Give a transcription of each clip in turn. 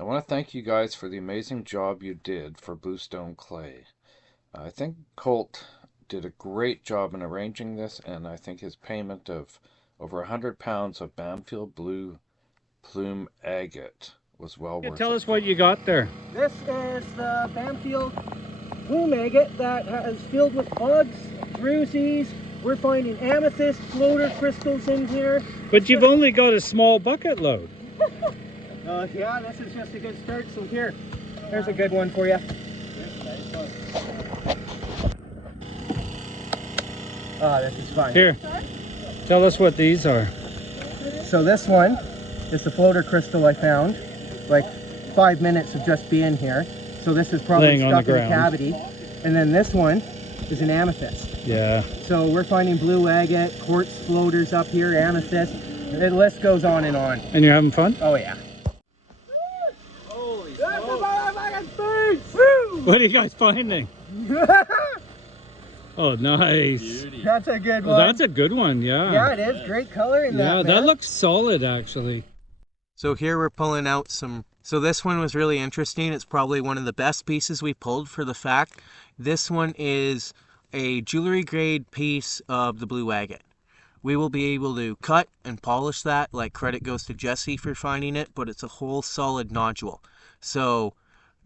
I want to thank you guys for the amazing job you did for Bluestone Clay. I think Colt did a great job in arranging this, and I think his payment of over 100 pounds of Bamfield Blue Plume Agate was well worth Tell it. us what you got there. This is the Bamfield plume agate that is filled with bugs, drusies. We're finding amethyst floater crystals in here. But you've only got a small bucket load. Yeah, this is just a good start. So here's a good one for you. Oh, this is fun. Here, tell us what these are. So this one is the floater crystal I found, like 5 minutes of just being here. So this is probably Laying on the stuck in a ground. cavity. And then this one is an amethyst. Yeah. So we're finding blue agate, quartz floaters up here, amethyst. The list goes on and on. And you're having fun? Oh yeah. Holy What are you guys finding? Oh, nice. Beauty. That's a good one. Well, that's a good one, yeah. Yeah, it is. Great color in Yeah, that, that man. looks solid, actually. So here we're pulling out some, so this one was really interesting. It's probably one of the best pieces we pulled for the fact. This one is a jewelry grade piece of the blue agate. We will be able to cut and polish that, like credit goes to Jesse for finding it, but it's a whole solid nodule. So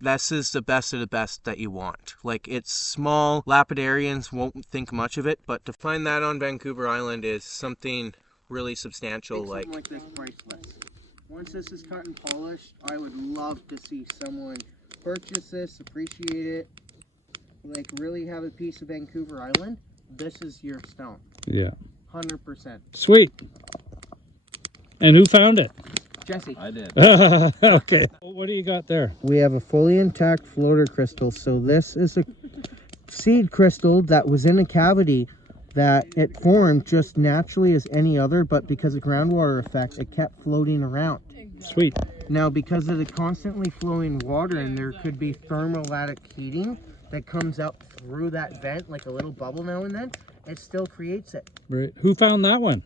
this is the best of the best that you want. Like, it's small, lapidarians won't think much of it, but to find that on Vancouver Island is something really substantial. Something like this priceless. Once this is cut and polished, I would love to see someone purchase this, appreciate it, like really have a piece of Vancouver Island. This is your stone. Yeah. 100%. Sweet. And who found it? Jesse. I did. Okay. What do you got there? We have a fully intact floater crystal. So this is a seed crystal that was in a cavity that it formed just naturally as any other, but because of groundwater effect, it kept floating around. Sweet. Now, because of the constantly flowing water, and there could be thermoelectric heating that comes up through that vent, like a little bubble now and then, it still creates it. Right. Who found that one?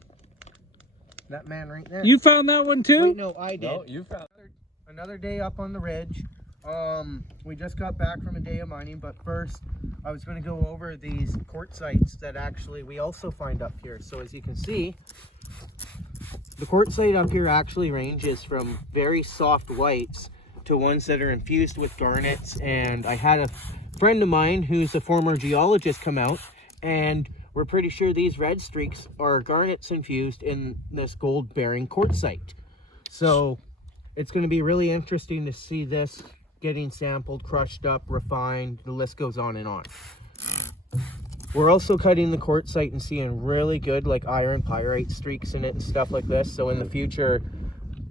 That man right there. You found that one too? Wait, no, I did. No, you found Another day up on the ridge. We just got back from a day of mining, but first I was going to go over these quartzites that actually we also find up here. So as you can see, the quartzite up here actually ranges from very soft whites to ones that are infused with garnets. And I had a friend of mine who's a former geologist come out, and we're pretty sure these red streaks are garnets infused in this gold bearing quartzite. So it's going to be really interesting to see this getting sampled, crushed up, refined. The list goes on and on. We're also cutting the quartzite and seeing really good like iron pyrite streaks in it and stuff like this. So in the future,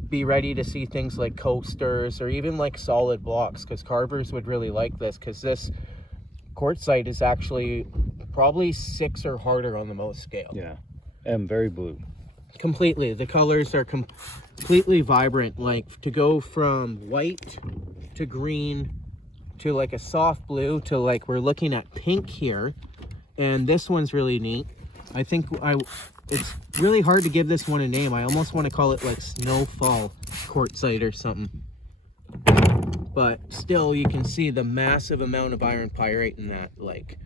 be ready to see things like coasters or even like solid blocks, because carvers would really like this, because this quartzite is actually probably 6 or harder on the most scale. Yeah. And very blue. Completely. The colors are completely vibrant. Like, to go from white to green to like a soft blue to like we're looking at pink here. And this one's really neat. I think it's really hard to give this one a name. I almost want to call it like snowfall quartzite or something. But still, you can see the massive amount of iron pyrite in that, like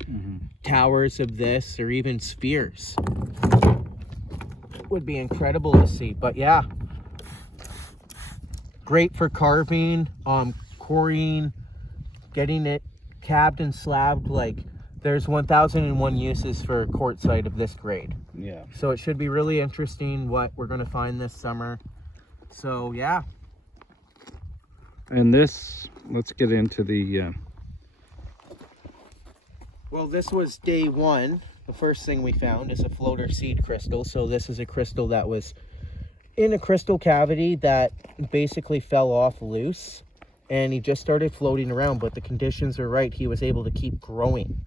towers of this or even spheres. It would be incredible to see. But yeah, great for carving, quarrying, getting it cabbed and slabbed. Like, there's 1001 uses for quartzite of this grade. Yeah. So it should be really interesting what we're going to find this summer. So yeah. And this, let's get into the... Well, this was day one. The first thing we found is a floater seed crystal. So this is a crystal that was in a crystal cavity that basically fell off loose. And he just started floating around, but the conditions are right. He was able to keep growing.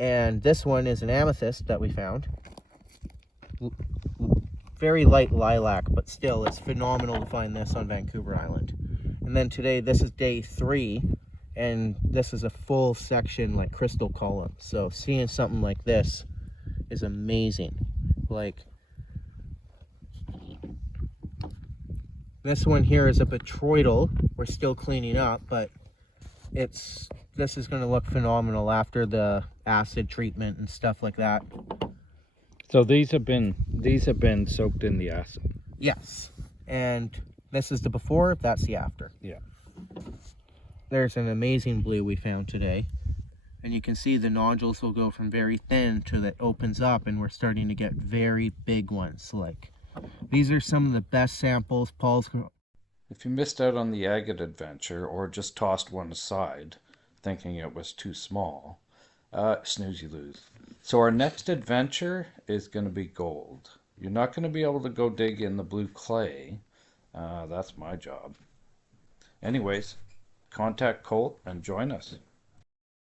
And this one is an amethyst that we found. Very light lilac, but still, it's phenomenal to find this on Vancouver Island. And then today, this is day 3, and this is a full section like crystal column. So seeing something like this is amazing. Like, This one here is a botryoidal. We're still cleaning up, but this is going to look phenomenal after the acid treatment and stuff like that. So these have been soaked in the acid. Yes. And this is the before, that's the after. Yeah. There's an amazing blue we found today. And you can see the nodules will go from very thin to that opens up, and we're starting to get very big ones. Like, these are some of the best samples Paul's. If you missed out on the agate adventure or just tossed one aside, thinking it was too small, snooze you lose. So our next adventure is going to be gold. You're not going to be able to go dig in the blue clay. That's my job. Anyways, contact Colt and join us.